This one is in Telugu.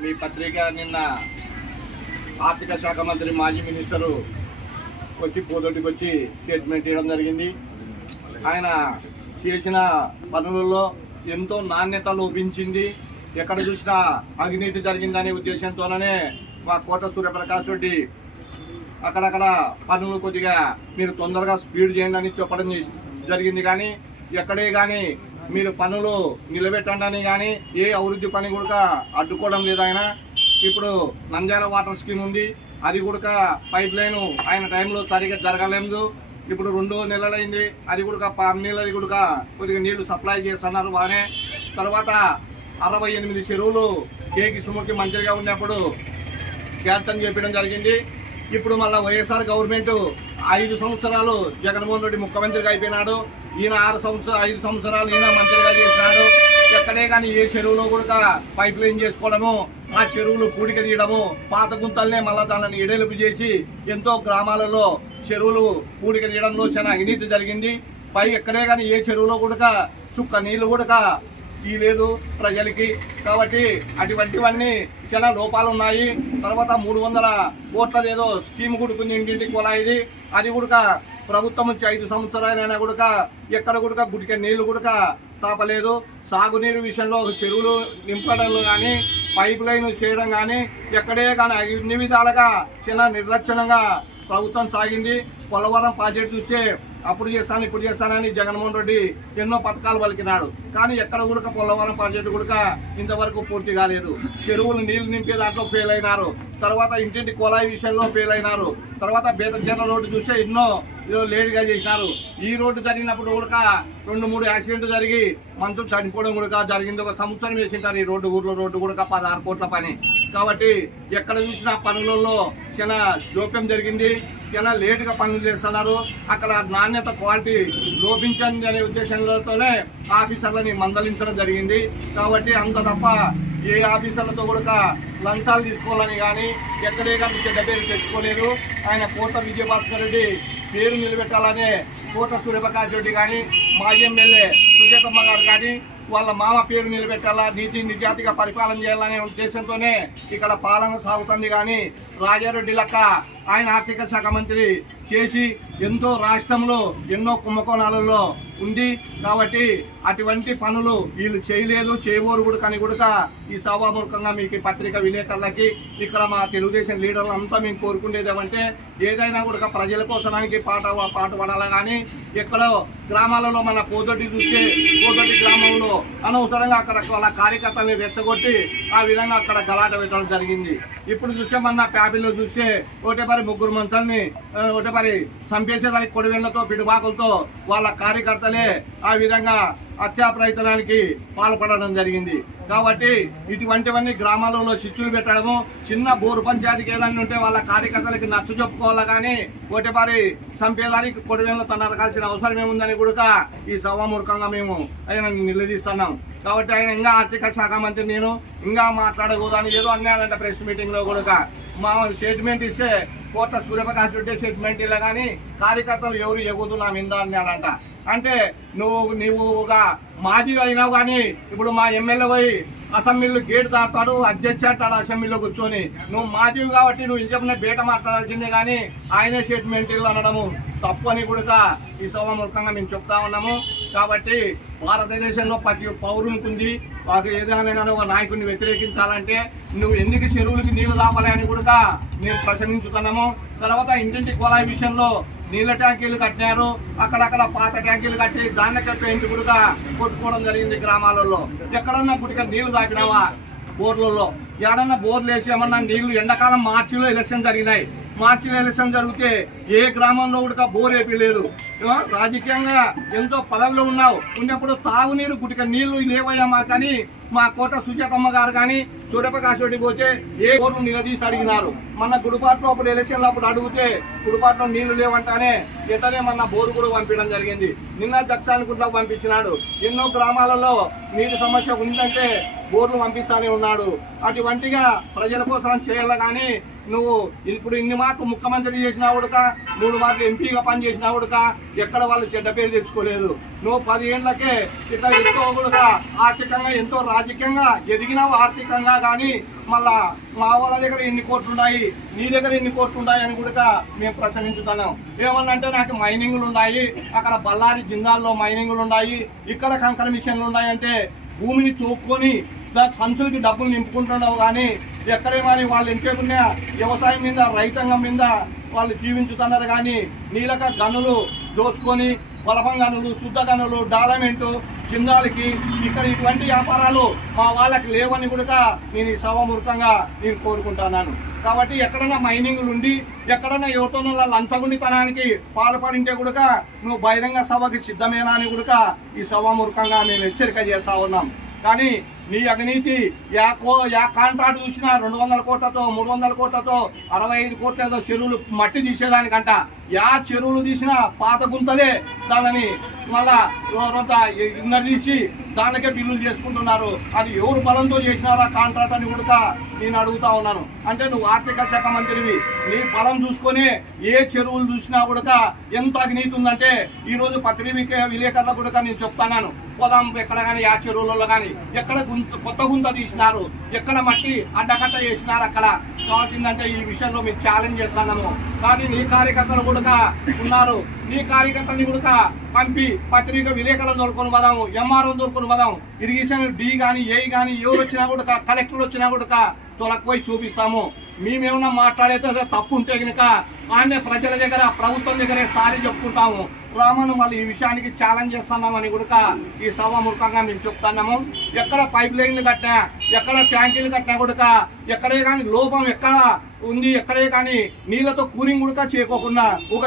మీ పత్రిక నిన్న ఆర్థిక శాఖ మంత్రి మాజీ మినిస్టరు వచ్చి పోతోటికి వచ్చి స్టేట్మెంట్ ఇవ్వడం జరిగింది. ఆయన చేసిన పనులలో ఎంతో నాణ్యత లోపించింది. ఎక్కడ చూసినా అవినీతి జరిగిందనే ఉద్దేశంతోనే మా కోట సూర్యప్రకాష్ రెడ్డి అక్కడక్కడ పనులు కొద్దిగా మీరు తొందరగా స్పీడ్ చేయండి అని చెప్పడం జరిగింది. కానీ ఎక్కడే కానీ మీరు పనులు నిలబెట్టండి కానీ ఏ అభివృద్ధి పని కూడా అడ్డుకోవడం లేదు ఆయన. ఇప్పుడు నంద్యాల వాటర్ స్కీమ్ ఉంది. అది కూడా పైప్ లైన్ ఆయన టైంలో సరిగ్గా జరగలేదు. ఇప్పుడు రెండు నెలలైంది. అది కూడా పాము నీళ్ళది కూడా కొద్దిగా నీళ్ళు సప్లై చేస్తున్నారు బాగానే. తర్వాత అరవై ఎనిమిది చెరువులు కేకి సుముఖి మంత్రిగా ఉన్నప్పుడు క్యాన్సల్ చేయడం జరిగింది. ఇప్పుడు మళ్ళీ వైఎస్ఆర్ గవర్నమెంట్ ఐదు సంవత్సరాలు జగన్మోహన్ రెడ్డి ముఖ్యమంత్రిగా అయిపోయినాడు. ఈయన ఆరు సంవత్సరాలు ఐదు సంవత్సరాలు ఈయన మంత్రిగా చేసినాడు. ఎక్కడే కానీ ఏ చెరువులో కూడా పైప్ లైన్ చేసుకోవడము ఆ చెరువులు పూడిక తీయడము పాత గుంతల్నే మళ్ళా దానిని ఎడెలుపు చేసి ఎంతో గ్రామాలలో చెరువులు పూడిక తీయడంలో చాలా అవినీతి జరిగింది. పై ఎక్కడే కానీ ఏ చెరువులో కూడా చుక్క నీళ్ళు కూడా తీయలేదు ప్రజలకి. కాబట్టి అటువంటివన్నీ చాలా లోపాలు ఉన్నాయి. తర్వాత మూడు వందల కోట్లది ఏదో స్కీమ్ కుడుకుంది ఇంటింటి కొలాయిది. అది కూడా ప్రభుత్వం నుంచి ఐదు సంవత్సరాలైనా కూడా ఎక్కడ కూడా గుడికే నీళ్ళు కూడా తాపలేదు సాగునీరు విషయంలో చెరువులు నింపడం కానీ పైప్ లైన్ చేయడం కానీ ఎక్కడే కానీ అన్ని విధాలుగా చాలా నిర్లక్ష్యంగా ప్రభుత్వం సాగింది. పోలవరం ప్రాజెక్ట్ చూస్తే అప్పుడు చేస్తాను ఇప్పుడు చేస్తానని జగన్మోహన్ రెడ్డి ఎన్నో పథకాలు పలికినాడు. కానీ ఎక్కడ కూడా పోలవరం ప్రాజెక్టు కూడా ఇంతవరకు పూర్తి కాలేదు. చెరువులు నీళ్ళు నింపే దాంట్లో ఫెయిల్ అయినారు. తర్వాత ఇంటింటి కుళాయి విషయంలో ఫెయిల్ అయినారు తర్వాత బేతచెర్ల రోడ్డు చూస్తే ఎన్నో ఏదో చేసినారు. ఈ రోడ్డు జరిగినప్పుడు కూడా రెండు మూడు యాక్సిడెంట్ జరిగి మనుషులు చనిపోవడం కూడా జరిగింది ఒక సంవత్సరం వేసింటారు ఈ రోడ్డు ఊర్లో రోడ్డు కూడా పదహారు కోట్ల పని. కాబట్టి ఎక్కడ చూసినా పనులలో చాలా జోక్యం జరిగింది. చాలా లేటుగా పనులు చేస్తున్నారు. అక్కడ నాణ్యత క్వాలిటీ లోపించండి అనే ఉద్దేశంతోనే ఆఫీసర్లని మందలించడం జరిగింది. కాబట్టి అంత తప్ప ఏ ఆఫీసర్లతో కూడా లంచాలు తీసుకోవాలని కానీ ఎక్కడే కానీ చెడ్డ పేరు తెచ్చుకోలేదు. ఆయన కోట విజయభాస్కర్ రెడ్డి పేరు నిలబెట్టాలనే కోట సూర్యప్రకాష్ రెడ్డి కానీ మాజీ ఎమ్మెల్యే సుజాతమ్మ గారు కానీ వాళ్ళ మామ పేరు నిలబెట్టాలా నీతి నిజాతిగా పరిపాలన చేయాలనే ఉద్దేశంతోనే ఇక్కడ పాలన సాగుతుంది కానీ రాజారెడ్డి లెక్క ఆయన ఆర్థిక శాఖ మంత్రి చేసి ఎంతో రాష్ట్రంలో ఎన్నో కుంభకోణాలలో ఉంది కాబట్టి అటువంటి పనులు వీళ్ళు చేయలేదు చేయబోరు కూడా కానీ కూడా ఈ సభాముఖంగా మీకు పత్రిక విలేకరులకి ఇక్కడ మా తెలుగుదేశం లీడర్లు అంతా మేము కోరుకునేది ఏమంటే ఏదైనా కూడా ప్రజల కోసడానికి పాట పాట పడాలి కానీ ఎక్కడో గ్రామాలలో మన కోదొడ్డి చూస్తే కోదొడ్డి గ్రామంలో అనవసరంగా అక్కడ వాళ్ళ కార్యకర్తల్ని రెచ్చగొట్టి ఆ విధంగా అక్కడ గలాట పెట్టడం జరిగింది. ఇప్పుడు చూస్తే మన ప్యాబిల్లో చూస్తే మరి ముగ్గురు మనుషుల్ని ఆ, ఒకటేపరి చంపేసేదానికి కొడివెళ్ళతో పిడుబాకులతో వాళ్ళ కార్యకర్తలే ఆ విధంగా హత్యా ప్రయత్నానికి పాల్పడడం జరిగింది. కాబట్టి ఇటువంటివన్నీ గ్రామాలలో శిక్షులు పెట్టడము చిన్న బోరు పంచాయతీకి ఏదైనా ఉంటే వాళ్ళ కార్యకర్తలకి నచ్చ చెప్పుకోవాలా కానీ ఒకటిపారి చంపేదానికి తన నరకాల్సిన అవసరం ఏముందని కూడా ఈ సభామూర్ఖంగా మేము ఆయన నిలదీస్తున్నాం. కాబట్టి ఆయన ఇంకా ఆర్థిక శాఖ మంత్రి నేను ఇంకా మాట్లాడకూడదని ఏదో అన్నాడంట ప్రెస్ మీటింగ్లో కూడా మా స్టేట్మెంట్ ఇస్తే కోట సూర్యప్రకాష్ రెడ్డి స్టేట్మెంట్ ఇలా కానీ కార్యకర్తలు ఎవరు ఎగుతున్నాం ఇందా అన్నాడంట. అంటే నువ్వు నువ్వుగా మాజీ అయినావు కానీ ఇప్పుడు మా ఎమ్మెల్యే పోయి అసెంబ్లీలో గేట్ దాటాడు అధ్యక్ష అంటాడు అసెంబ్లీలో కూర్చొని. నువ్వు మాజీ కాబట్టి నువ్వు ఇంకెప్పుడే బేట మాట్లాడాల్సిందే కానీ ఆయనే స్టేట్మెంట్ అనడము తప్పు అని కూడా ఈ సభాముఖంగా మేము చెప్తా ఉన్నాము. కాబట్టి భారతదేశంలో ప్రతి పౌరునికి ఉంది వాకు ఏదైనా ఒక నాయకుడిని వ్యతిరేకించాలంటే నువ్వు ఎందుకు చెరువులకి నీళ్ళు దాపాలి అని కూడా మేము ప్రసంగించుతున్నాము తర్వాత ఇంటింటి కుళాయి విషయంలో నీళ్ళ ట్యాంకీలు కట్టినారు. అక్కడక్కడ పాత ట్యాంకీలు కట్టి దాన్ని పెయింట్ కూడా కొట్టుకోవడం జరిగింది గ్రామాలలో. ఎక్కడన్నా గుడిక నీళ్ళు రావా బోర్లలో. ఏడన్నా బోర్లు వేసి ఏమన్నా నీళ్ళు ఎండాకాలం మార్చిలో ఎలక్షన్ జరిగినాయి. మార్చిలో ఎలక్షన్ జరిగితే ఏ గ్రామంలో కూడా బోర్ వేపలేదు రాజకీయంగా ఎంతో పదవిలో ఉన్నావు. ఉన్నప్పుడు తాగునీరు గుటిక నీళ్ళు లేవయ్యా మా కానీ మా కోట సుజాతమ్మ గారు కానీ సూర్యప్రకాష్ రెడ్డి పోతే ఏ బోర్లు నిలదీసి అడిగినారు. మన గుడిపాట్లో అప్పుడు ఎలక్షన్లో అప్పుడు అడిగితే గుడిపాట్లో నీళ్ళు లేవంటానే ఇతనే మన బోరు కూడా పంపించడం జరిగింది. నిన్న జక్సానికుంట్లో పంపించినాడు. ఎన్నో గ్రామాలలో నీటి సమస్య ఉందంటే బోర్లు పంపిస్తానే ఉన్నాడు. అటువంటిగా ప్రజల కోసం చేయాలి కానీ నువ్వు ఇప్పుడు ఇన్ని మాటలు ముఖ్యమంత్రి చేసినా ఉడక మూడు మాటలు ఎంపీగా పనిచేసినా ఉడక ఎక్కడ వాళ్ళు చెడ్డ పేరు తెచ్చుకోలేదు. నువ్వు పది ఏళ్ళకే ఇక్కడ ఎంతో కూడా ఆర్థికంగా ఎంతో రాజకీయంగా ఎదిగినావు ఆర్థికంగా కానీ మళ్ళా మా వాళ్ళ దగ్గర ఎన్ని కోట్లు ఉన్నాయి నీ దగ్గర ఎన్ని కోట్లు ఉన్నాయి అని కూడా మేము ప్రశ్నించుతున్నాం. ఏమన్నంటే నాకు మైనింగ్లు ఉన్నాయి అక్కడ బళ్ళారి జిందాల్లో మైనింగ్లు ఉన్నాయి ఇక్కడ కంకర మిషన్లు ఉన్నాయంటే భూమిని తోక్కొని సంచులకి డబ్బులు నింపుకుంటున్నావు కానీ ఎక్కడే మరి వాళ్ళు ఇంకేమున్నా వ్యవసాయం మీద రైతాంగం మీద వాళ్ళు జీవించుతున్నారు కానీ నీలక గనులు దోసుకొని పొలపం గనులు శుద్ధ గనులు డాలమెంటు కిందాలకి ఇక్కడ ఇటువంటి వ్యాపారాలు మా వాళ్ళకి లేవని కూడా నేను ఈ సభమూర్ఖంగా నేను కోరుకుంటున్నాను. కాబట్టి ఎక్కడన్నా మైనింగ్లు ఉండి ఎక్కడన్నా లంచగుండి లంచగుండితనానికి పాల్పడింటే కూడా నువ్వు బహిరంగ సభకి సిద్ధమేనా అని కూడా ఈ సభమూర్ఖంగా మేము హెచ్చరిక చేస్తా ఉన్నాం. కానీ నీ అవినీతి యా కో యా కాంట్రాక్ట్ చూసినా రెండు వందల కోట్లతో మూడు వందల కోట్లతో అరవై ఐదు కోట్లతో చెరువులు మట్టి తీసేదానికంట. యా చెరువులు తీసినా పాత గుంతలే దానిని మళ్ళా ఎవరంతా ఇన్నర్ తీసి దానికే బిల్లులు చేసుకుంటున్నారు. అది ఎవరు బలంతో చేసినారా కాంట్రాక్ట్ అని కూడా నేను అడుగుతా ఉన్నాను. అంటే నువ్వు ఆర్థిక శాఖ మంత్రివి. నీ బలం చూసుకొని ఏ చెరువులు చూసినా కూడా ఎంత అవినీతి ఉందంటే ఈరోజు రోజు పత్రిక విలేకరులకు కూడా నేను చెప్తాను పోదాం ఎక్కడ కానీ ఆ చెరువులలో కానీ. ఎక్కడ గుంత కొత్త గుంత తీసినారు. ఎక్కడ మట్టి అడ్డకట్ట చేసినారు అక్కడ. కావాల్సిందంటే ఈ విషయంలో మేము ఛాలెంజ్ చేస్తున్నాము కానీ నీ కార్యకర్తలు కూడా ఉన్నారు. నీ కార్యకర్తని కూడా పంపి పత్రిక విలేకరులను దొరుకుని పదాము ఎంఆర్ఓ దొరుకుని పదాము. ఇరిగేషన్ డి కానీ ఏ కానీ ఎవరు వచ్చినా కూడా కలెక్టర్ వచ్చినా కూడా తొలకపోయి చూపిస్తాము. మేమేమన్నా మాట్లాడేది తప్పు ఉంటే కనుక ఆయన ప్రజల దగ్గర ప్రభుత్వం దగ్గరే సారి చెప్పుకుంటాము. రామను మళ్ళీ ఈ విషయానికి ఛాలెంజ్ చేస్తున్నామని కూడా ఈ సభాముఖంగా మేము చెప్తున్నాము. ఎక్కడ పైప్ లైన్లు కట్టినా ఎక్కడ ట్యాంకీలు కట్టినా కూడా ఎక్కడే కానీ లోపం ఎక్కడ ఉంది ఎక్కడే కానీ నీళ్ళతో కూరింగ్ కూడా చేయకోకుండా ఒక